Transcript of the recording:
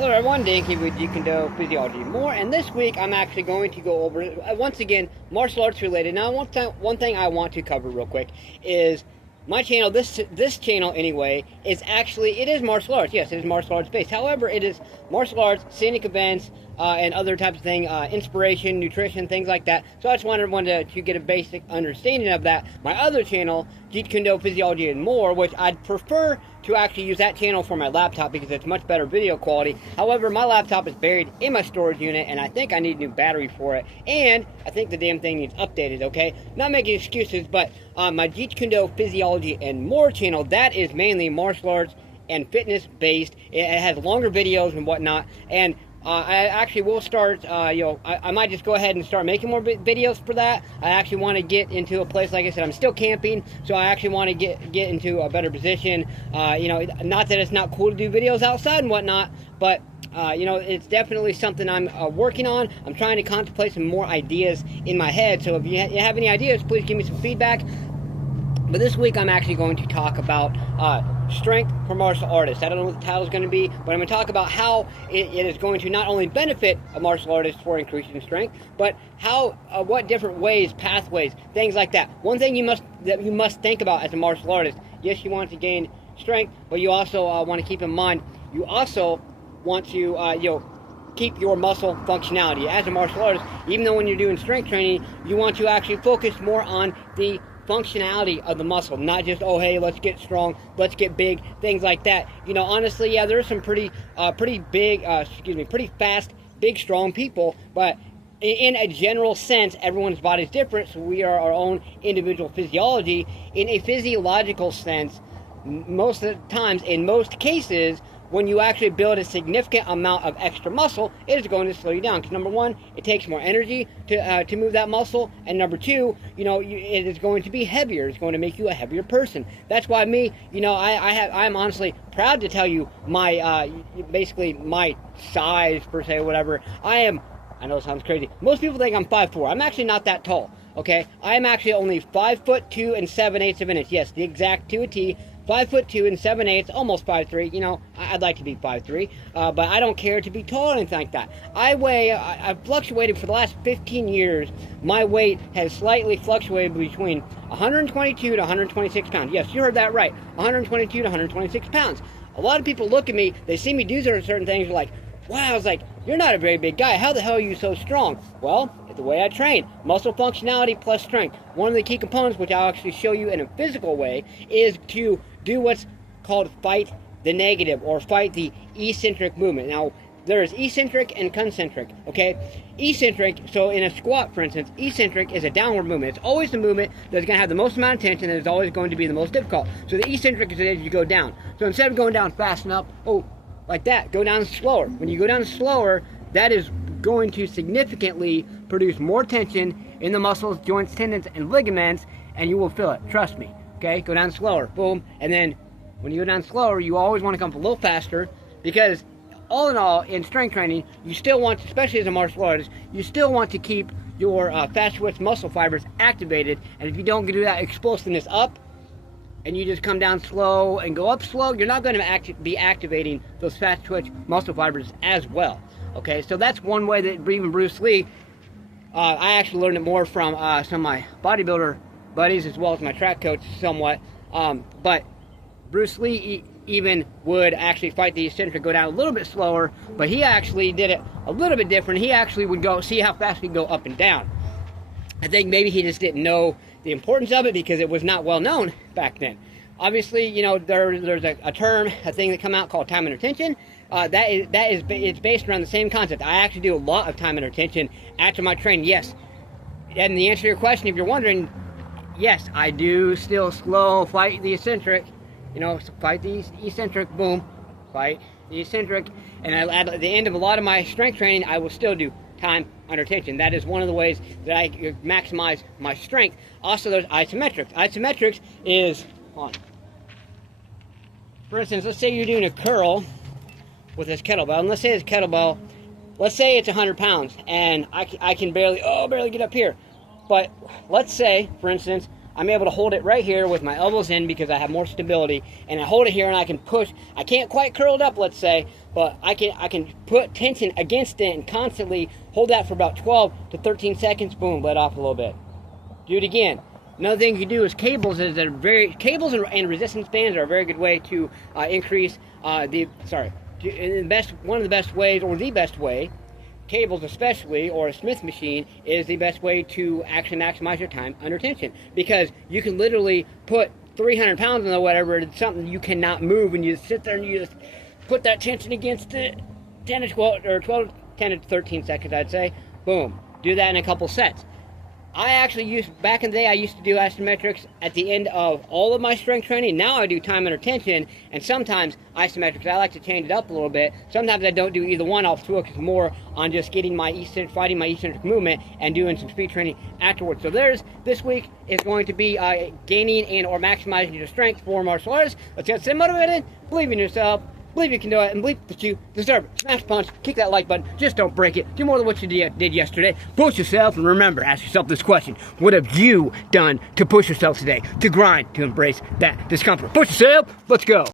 Hello everyone, Dan here with JKD Physiology More, and this week I'm actually going to go over, once again, martial arts related. Now one thing I want to cover real quick is my channel, this channel anyway, it is martial arts. Yes, it is martial arts based. However, it is martial arts, scenic events, and other types of things, inspiration, nutrition, things like that. So I just wanted to get a basic understanding of that. My other channel, JKD Physiology and More, which I'd prefer to actually use that channel for my laptop because it's much better video quality. However, my laptop is buried in my storage unit and I think I need a new battery for it. And I think the damn thing needs updated, okay? Not making excuses, but my JKD Physiology and More channel, that is mainly martial arts and fitness based. It has longer videos and whatnot. And I actually will start, I might just go ahead and start making more videos for that. I actually want to get into a place, like I said, I'm still camping, so I actually want to get into a better position. Not that it's not cool to do videos outside and whatnot, but it's definitely something I'm working on. I'm trying to contemplate some more ideas in my head, so if you have any ideas, please give me some feedback. But this week I'm actually going to talk about strength for martial artists. I don't know what the title is going to be, but I'm going to talk about how it is going to not only benefit a martial artist for increasing strength, but how, what different ways, pathways, things like that. One thing you must think about as a martial artist, yes, you want to gain strength, but you also want to keep in mind, you also want to keep your muscle functionality. As a martial artist, even though when you're doing strength training, you want to actually focus more on the functionality of the muscle, not just, oh hey, let's get strong, let's get big, things like that. Honestly, yeah, there's some pretty fast, big, strong people, but in a general sense, everyone's body is different, so we are our own individual physiology. In a physiological sense, most of the times, in most cases, when you actually build a significant amount of extra muscle, it is going to slow you down. Because number one, it takes more energy to move that muscle, and number two, it is going to be heavier. It's going to make you a heavier person. That's why me, I'm honestly proud to tell you my basically my size per se, or whatever. I know it sounds crazy. Most people think I'm 5'4". I'm actually not that tall. Okay, I am actually only 5'2" and 7/8 of an inch. Yes, the exact to a T. 5'2" and 7/8, almost 5'3". I'd like to be 5'3", but I don't care to be tall or anything like that. I've fluctuated for the last 15 years. My weight has slightly fluctuated between 122 to 126 pounds. Yes, you heard that right. 122 to 126 pounds. A lot of people look at me, they see me do certain things, they're like, wow, I was like, you're not a very big guy. How the hell are you so strong? Well, it's the way I train. Muscle functionality plus strength. One of the key components, which I'll actually show you in a physical way, is to do what's called fight the negative, or fight the eccentric movement. Now, there's eccentric and concentric, okay? Eccentric, so in a squat, for instance, eccentric is a downward movement. It's always the movement that's going to have the most amount of tension and is always going to be the most difficult. So the eccentric is as you go down. So instead of going down fast enough, like that, go down slower. When you go down slower, that is going to significantly produce more tension in the muscles, joints, tendons, and ligaments, and you will feel it. Trust me. Okay, go down slower. Boom. And then when you go down slower, you always want to come up a little faster, because all in all, in strength training, you still want, especially as a martial artist, you still want to keep your fast twitch muscle fibers activated. And if you don't do that explosiveness up, and you just come down slow and go up slow, you're not going to be activating those fast twitch muscle fibers as well. Okay, so that's one way that even Bruce Lee, I actually learned it more from some of my bodybuilder buddies as well as my track coach somewhat. But Bruce Lee even would actually fight the eccentric, go down a little bit slower, but he actually did it a little bit different. He actually would go see how fast he could go up and down. I think maybe he just didn't know the importance of it because it was not well known back then. Obviously, there's a term, a thing that come out called time under tension. It's based around the same concept. I actually do a lot of time under tension after my training. Yes, and the answer to your question, if you're wondering, yes, I do still slow fight the eccentric. Fight the eccentric. Boom, fight the eccentric. And at the end of a lot of my strength training, I will still do time under tension. That is one of the ways that I maximize my strength. Also, there's isometrics. Isometrics is, for instance, let's say you're doing a curl with this kettlebell, and let's say this kettlebell, let's say it's 100 pounds, and I can barely get up here. But let's say, for instance, I'm able to hold it right here with my elbows in because I have more stability, and I hold it here and I can push. I can't quite curl it up, let's say, but I can put tension against it and constantly hold that for about 12 to 13 seconds. Boom, let off a little bit. Do it again. Another thing you can do is cables and resistance bands are a very good way to increase one of the best ways, or the best way, cables especially, or a Smith machine is the best way to actually maximize your time under tension, because you can literally put 300 pounds on whatever, it's something you cannot move, and you sit there and you just put that tension against it, 10 to 13 seconds, I'd say. Boom. Do that in a couple sets. Back in the day, I used to do isometrics at the end of all of my strength training. Now I do time under tension, and sometimes isometrics. I like to change it up a little bit. Sometimes I don't do either one. I'll focus more on just getting my fighting my eccentric movement and doing some speed training afterwards. So this week is going to be gaining and or maximizing your strength for martial arts. Let's get stay motivated, believe in yourself, believe you can do it, and believe that you deserve it. Smash punch, kick that like button, just don't break it. Do more than what you did yesterday. Push yourself, and remember, ask yourself this question: what have you done to push yourself today, to grind, to embrace that discomfort? Push yourself, let's go.